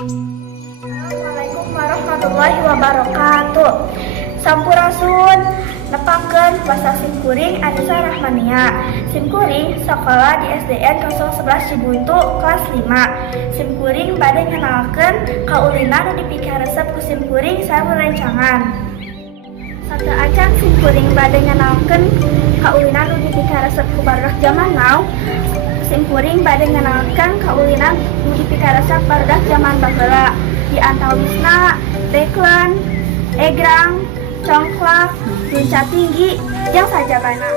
Assalamualaikum warahmatullahi wabarakatuh. Sampurasun nepakeun puasa simkuring Anissa Rahmania. Simkuring sekolah di SDN 011 Cibuntu kelas 5. Simkuring bade ngenalkeun kaulinan nu dipikir resep ku simkuring sareng rencangan. Satu acan simkuring bade ngenalkeun kaulinan nu dipikir resep ku barudak zaman now. Simkuring bade ngenalkeun kaulinan nu dipikir resep barudak zaman baheula. Di antawisna deklen, egrang, congklak, luncat tinggi, yang saja bana.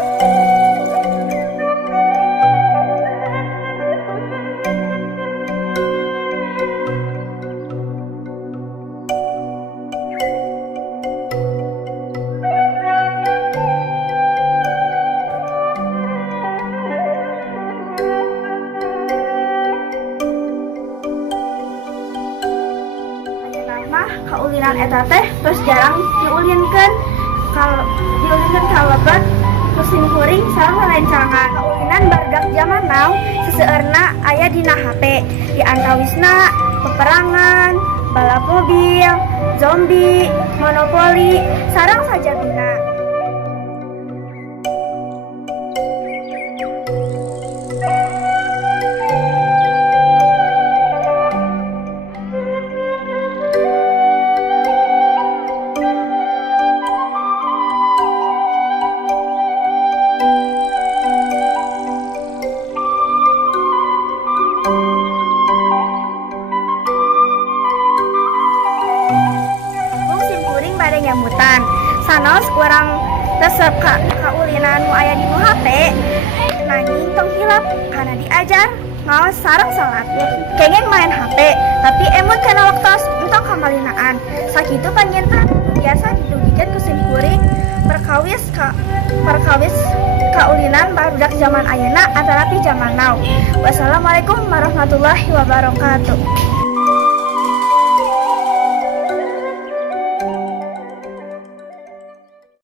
Kaulinan eta teh terus jarang diulinkeun kalebet kusim kuring sareng rencangan. Kaulinan barudak zaman now seseueurna aya dina HP. Di antawisna peperangan, balap mobil, zombie, monopoli, sareng saja bina. Pada nyambutan sanos kurang resep kaulinan nu aya di HP nanging tong hilap karena diajar ngaos sareng salat kenging main HP tapi emut kana waktos entong kamalinaan sakitu panjenengan biasa didugikeun ku simkuring perkawis kaulinan barudak zaman ayeuna atarapi zaman now. Wassalamualaikum warahmatullahi wabarakatuh.